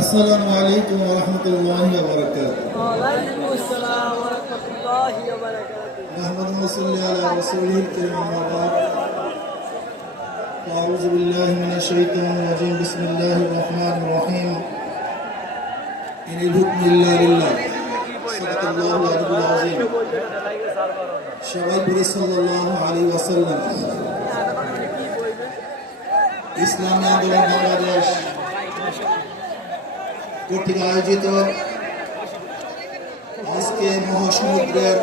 আসসালামু আলাইকুম ওয়া রাহমাতুল্লাহি ওয়া বারাকাতুহু। ওয়া আলাইকুম আসসালাম ওয়া রাহমাতুল্লাহি ওয়া বারাকাতুহু। নাহমাদুহু সাল্লি আলা রাসূলিল কারীম আম্মা বা'দ। আউযু বিল্লাহি মিনাশ শাইতানির রাজীম। বিসমিল্লাহির রাহমানির রাহিম। ইনিল হুকমু ইল্লা লিল্লাহ। সাদাকাল্লাহুল আলিয়্যুল আযীম। সবাই বলি সাল্লাল্লাহু আলাইহি ওয়াসাল্লাম। ইসলামী আন্দোলন বাংলাদেশ কর্তৃক আয়োজিত আজকে মহাসমুদ্রের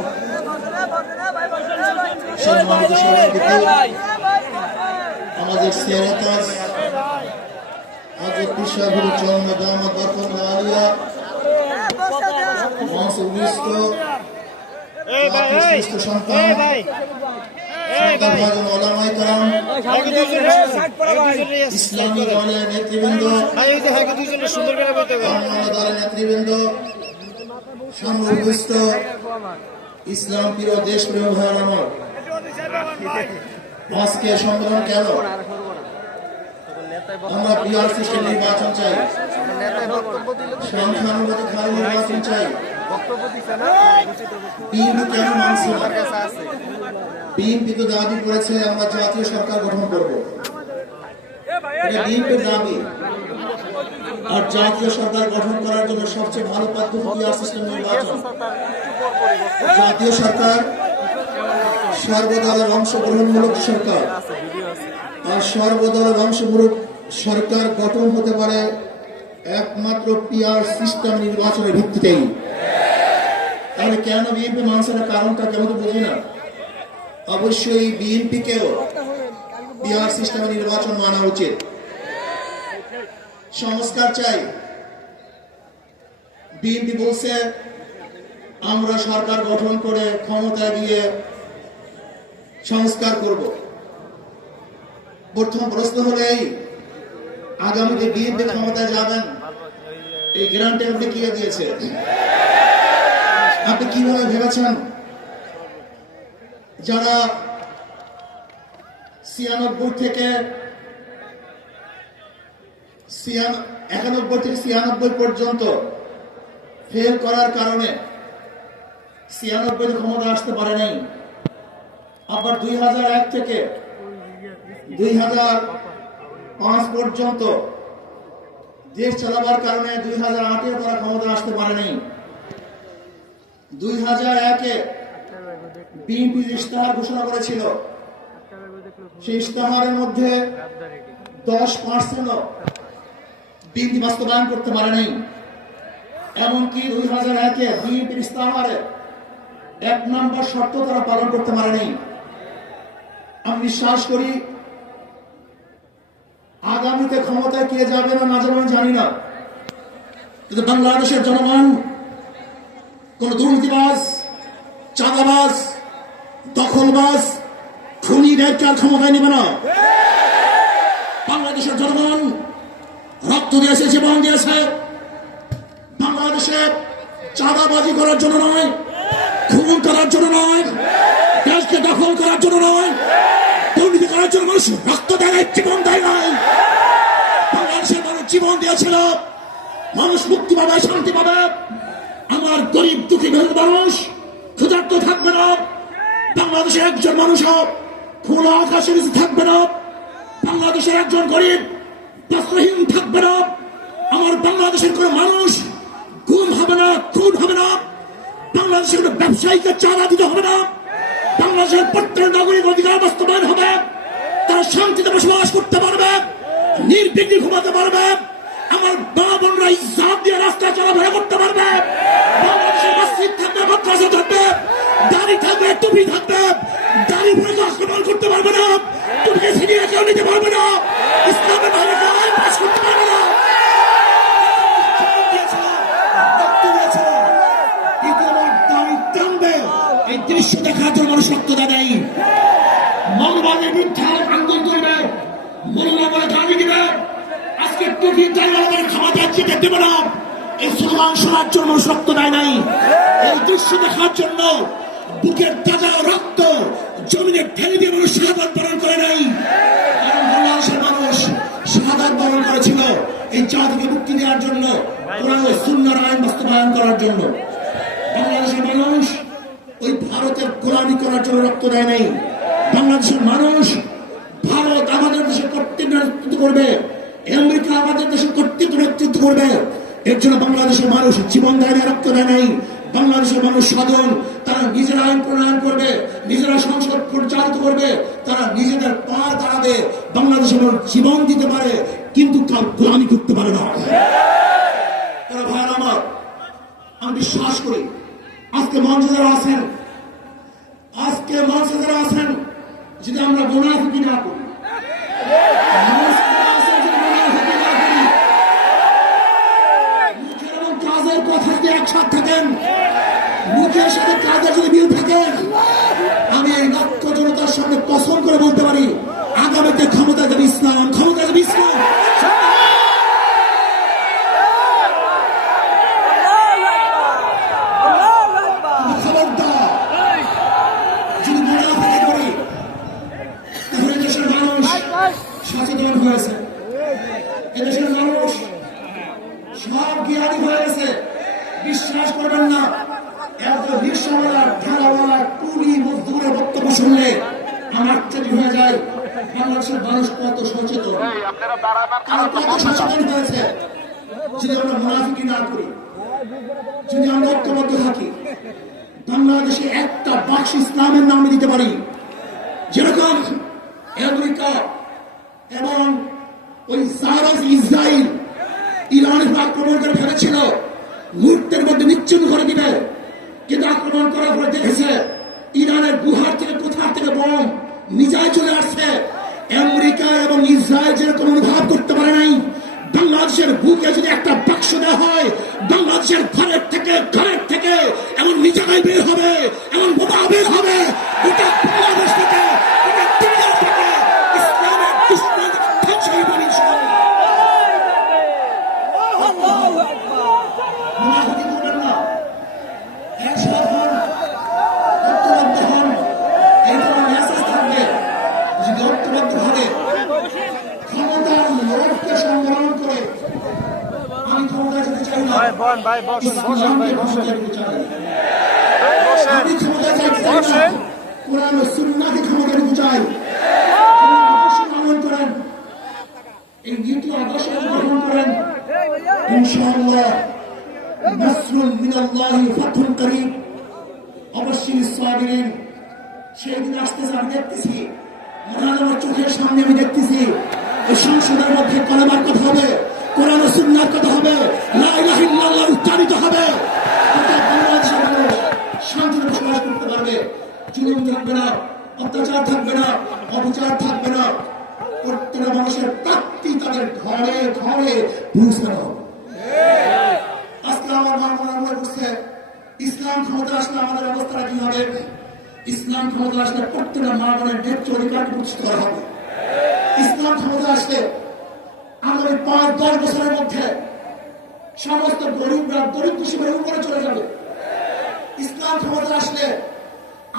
সম্মানিত সভাপতি আমাদের সিয়ারাতাজ হযরত পীর সাহেব চরমে দামাত বরকতুল আলিয়া মহাসুবিষ্ট সন্তান ভাজন ওলামায়ে কেরাম, ইসলামী দলের নেতৃবৃন্দ, দলের নেতৃবৃন্দ, সমবেত ইসলাম প্রিয় দেশ প্রিয় ভাইয়ের আমার, আজকে সম্মেলন কেন? আমরা পিআর সিস্টেম নির্বাচন চাই, সংখ্যানুপাতিক হারে নির্বাচন চাই। বিএনপি কেন মানছে না? বিএনপি তো দাবি করেছে আমরা জাতীয় সরকার গঠন করব, এটা বিএনপির দাবি। আর জাতীয় সরকার গঠন করার জন্য সবচেয়ে ভালো পদ্ধতি পিআর সিস্টেম নির্বাচন। জাতীয় সরকার সর্বদলের অংশগ্রহণমূলক সরকার, আর সর্বদলের অংশমূলক সরকার গঠন হতে পারে একমাত্র পিআর সিস্টেম নির্বাচনের ভিত্তিতেই। তাহলে কেন বিএনপি মানছে না? কারণটা কেন তো বুঝি না। অবশ্যই বিএনপিকেও পিআর সিস্টেমে নির্বাচন মানা উচিত। সংস্কার চাই। বিএনপি বলছে আমরা সরকার গঠন করে ক্ষমতায় গিয়ে সংস্কার করব। প্রথম প্রশ্ন হলো এই, আগামীতে বিএনপি ক্ষমতায় যাবেন, এই গ্যারান্টি আপনি কে দিয়েছে? আপনি কিভাবে ভেবেছেন যারা 91 থেকে 96 পর্যন্ত ফেল করার কারণে 96 ক্ষমতা আসতে পারে নাই, আবার 2001 থেকে 2005 পর্যন্ত দেশ চালাবার কারণে 2008 তারা ক্ষমতা আসতে পারে নাই। 2001-এ বিএনপি ইশতেহার ঘোষণা করেছিল, সেই ইশতেহারের মধ্যে 10% বিএনপি বাস্তবায়ন করতে পারে নাই। এমনকি 2001-এ বিএনপির ইশতেহারে 1 নম্বর শর্ত তারা পালন করতে পারে নাই। আমি বিশ্বাস করি আগামীতে ক্ষমতায় কে যাবে না যাবে আমি জানি না, কিন্তু বাংলাদেশের জনগণ কোন দুর্নীতিবাজ, চাঁদাবাজ, দখলবাজ, খুনিদেরকে আর ক্ষমতায় নেবে না। বাংলাদেশের জনগণ রক্ত দিয়েছে, জীবন দিয়েছে বাংলাদেশে চাঁদাবাজি করার জন্য নয়, খুন করার জন্য নয়, দেশকে দখল করার জন্য নয়, দুর্নীতি করার জন্য মানুষ রক্ত দেয়, জীবন দেয় নাই। বাংলাদেশের মানুষ জীবন দিয়েছিল, মানুষ মুক্তি পাবে, শান্তি পাবে। আমার গরিব দুঃখী মানুষ ক্ষুধার্ত থাকবে না, বাংলাদেশের একজন মানুষও খোলা আকাশের নিচে থাকবে না, বাংলাদেশের একজন গরিব বস্ত্রহীন থাকবে না, আমার বাংলাদেশের কোন মানুষ গুম হবে না, খুন হবে না, বাংলাদেশের কোন ব্যবসায়ীকে চাঁদা দিতে হবে না, বাংলাদেশের প্রত্যেক নাগরিক অধিকার বাস্তবায়ন হবে, তারা শান্তিতে বসবাস করতে পারবে, নির্বিঘ্নে ঘুমাতে পারবে, আমার মা বোনরা ইজ্জত দিয়ে রাস্তায় চলাফেরা করতে পারবে, বাংলাদেশের মসজিদ থাকবে, মাদ্রাসা থাকবে, দাড়ি থাকবে, টুপি থাকবে, দাড়ি পরে আক্রমণ করতে পারবে না, টুপিকে ছিনিয়ে কেউ নিতে পারবে না, ইসলামের বাইরে আইন পাস করতে পারবে না। এই দৃশ্য দেখার জন্য মানুষ রক্ত দেয়, মৌলবাদের বিরুদ্ধে আন্দোলন করবে, মৌলবাদের গালি দিবে, আজকে টুপি দাঁড়িয়ে ক্ষমতা জিতে দেবে না, এই স্লোগান শোনার জন্য রক্ত দেয় নাই। এই দৃশ্য দেখার জন্য বুকের তাজা রক্ত জমিনে ঠেলে দিয়ে মানুষ শাহাদাত বরণ করে নাই, কারণ বাংলাদেশের মানুষ শাহাদাত বরণ করেছিল এই জাতিকে মুক্তি দেওয়ার জন্য, কোরআন ও সুন্নাহর আইন বাস্তবায়ন করার জন্য। বাংলাদেশের মানুষ ওই ভারতের গোলামি করার জন্য রক্ত দেয় নাই। বাংলাদেশের মানুষ ভারত আমাদের দেশে কর্তৃত্ব নেতৃত্ব করবে, আমেরিকা আমাদের দেশে কর্তৃত্ব নেতৃত্ব করবে, এর জন্য বাংলাদেশের মানুষ জীবন দেয় না, রক্ত দেয় নাই। বাংলাদেশের মানুষ সাধন, তারা নিজেরা আইন প্রণয়ন করবে, নিজেরা সংসদ পরিচালিত করবে, তারা নিজেদের পা দাঁড়াবে। বাংলাদেশের মানুষ জীবন দিতে পারে কিন্তু কাল গোলামি করতে পারে না। ভাই আমার, আমি বিশ্বাস করি আজকে মঞ্চে যারা আছেন, যদি আমরা মুনাফিকি না করি, মুখের এবং কাজের কথা যদি একসাথে থাকেন, মুখের সাথে কাজের যদি মিল থাকেন, আমি এই লক্ষ জনতার সামনে কসম করে বলতে পারি আগামীতে ক্ষমতা যাবে ইসলাম, ক্ষমতা যাবে ইসলাম। সচেতন হয়েছে, এদেশের মানুষ সব জ্ঞানী হয়ে গেছে। বিশ্বাস করবেন না, এত রিক্সাওয়ালা, ঠেলাওয়ালা, কুলি মজদুরের বক্তব্য শুনলে আমার আশ্চর্য হয়ে যায় বাংলাদেশের মানুষ কত সচেতন, কত সচেতন হয়েছে। যদি আমরা মুনাফিকি না করি, যদি আমরা ঐক্যবদ্ধ থাকি, বাংলাদেশে একটা বাক্স ইসলামের নামে দিতে পারি। যেরকম আমেরিকা এবং ওই ইসরায়েল ইরানের আক্রমণ করে ফেলেছিল, মুহূর্তের মধ্যে নিশ্চিন্ন করে দিবে, কিন্তু আক্রমণ করার পরে দেখেছে ইরানের গুহার থেকে কোথা থেকে বোম মিজাইল চলে আসছে। আমেরিকা এবং ইসরায়েল যেরকম অনুভব করতে পারে নাই, বাংলাদেশের বুকে যদি একটা বাক্স দেওয়া হয়, বাংলাদেশের ঘরের থেকে এমন মিজাইল বের হবে, এমন বোমা বের হবে, গোটা বাংলাদেশ থেকে, গোটা দুনিয়া থেকে ইসলামের দুশ্মন ধ্বংস হয়ে যাবে ইনশাআল্লাহ। মুনাফিকি করবেন না, একসাথ হন, ঐক্যবদ্ধ হন, এই ধরনের মেসেজ থাকবে। যদি ঐক্যবদ্ধ ভাবে ক্ষমতার লোভকে সংগ্রাম করে, আমি ক্ষমতা যেতে চাই না, ইসলামকে ক্ষমতা যেতে চাই, আমি ক্ষমতা চাইতে চাই না, কোরআন ও সুন্নাহকে ক্ষমতা দিতে চাই। আদর্শ পালন করেন, এই নীতি আদর্শ গ্রহণ করেন, ইনশাআল্লাহ নাসরুন মিনাল্লাহি ফাতহুন করিম। অবশ্যই সাবিরিন সেই দিন আসতেছে, আমি দেখতেছি, মহান আমার চোখের সামনে আমি দেখতেছি এই সংসদের মধ্যে কালেমার কথা হবে, কোরআন ও সুন্নাহর কথা হবে, লা ইলাহা ইল্লাল্লাহ উচ্চারিত হবে। বাংলাদেশের মানুষ শান্তিতে বসবাস করতে পারবে, জুলুম থাকবে না, অত্যাচার থাকবে না, অবিচার থাকবে না। প্রত্যেকটা মানুষের প্রাপ্তি তাদের ঘরে ঘরে পৌঁছানো হবে। আজকে আমার মনে করছে ইসলাম ক্ষমতা আসলে আমাদের অবস্থাটা কি হবে? ইসলাম ক্ষমতা আসলে প্রত্যেকটা মা বোনের ন্যায্য অধিকারকে প্রতিষ্ঠিত করা হবে। ইসলাম ক্ষমতা আসলে আগামী 5-10 বছরের মধ্যে সমস্ত গরিবরা দরিদ্র সীমার উপরে চলে যাবে। ইসলাম ক্ষমতা আসলে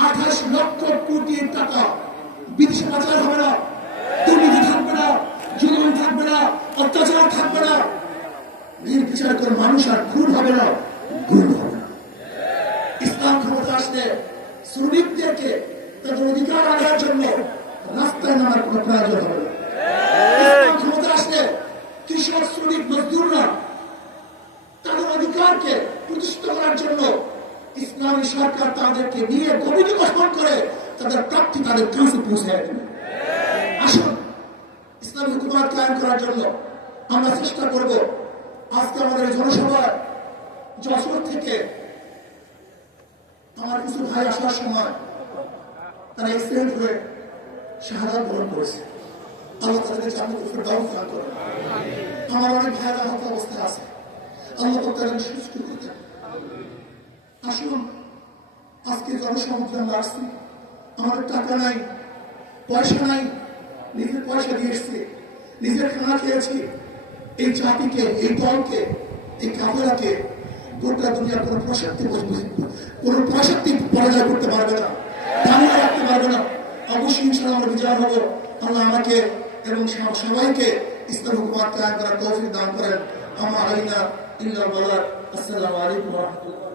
28 লক্ষ কোটি টাকা বিদেশে পাচার হবে না, দুর্নীতি থাকবে না, জুলুম থাকবে না, অত্যাচার থাকবে না, নির্বিচার করে মানুষ আর খুন হবে না, গুম হবে না। ইসলাম ক্ষমতা আসলে শ্রমিকদেরকে তাদের অধিকার আদায়ের জন্য রাস্তায় নামার কোনো প্রয়োজন হবে না। ইসলাম ক্ষমতা আসলে কৃষক, শ্রমিক, মজদুররা তাদের অধিকারকে প্রতিষ্ঠিত করার জন্য ইসলামী সরকার তাদেরকে নিয়ে কমিটি গঠন করে তাদের প্রাপ্তি তাদের কাছে পৌঁছে দেবে। আসুন, ইসলামী হুকুমত কায়েম করার জন্য আমরা চেষ্টা করব। আজকে আমাদের জনসভায় যশোর থেকে আমার কিছু ভাই আসার সময় তারা এক্সিডেন্ট হয়ে শাহাদাত বরণ করেছে। আল্লাহ তাদেরকে জান্নাতুল ফেরদাউস দান করুন। আমার অনেক ভাইরা আহত অবস্থায় আছে, আল্লাহ তাদেরকে সুস্থ করতে। আসুন, আজকে জনসমুদ্রে আমরা আসছি, আমাদের টাকা নাই, পয়সা নাই, নিজের পয়সা দিয়ে এসছি, নিজের খানা খেয়েছি। এই জাতিকে, এই দলকে, এই কাফেলাকে গোটা দুনিয়ার কোনো প্রশাক্তি পরাজয় করতে পারবে না। করতে পারবে না। অবশ্যই ইনশাআল্লাহ আমরা বিজয় হব। আল্লাহ আমাকে এবং সবাইকে ইসলাম হুকুমাত কায়েম করার তৌফিক দান করেন। আমা আলাইনা ইল্লাল বালাগ। আসসালামু আলাইকুম ওয়া রাহমাতুল্লাহ।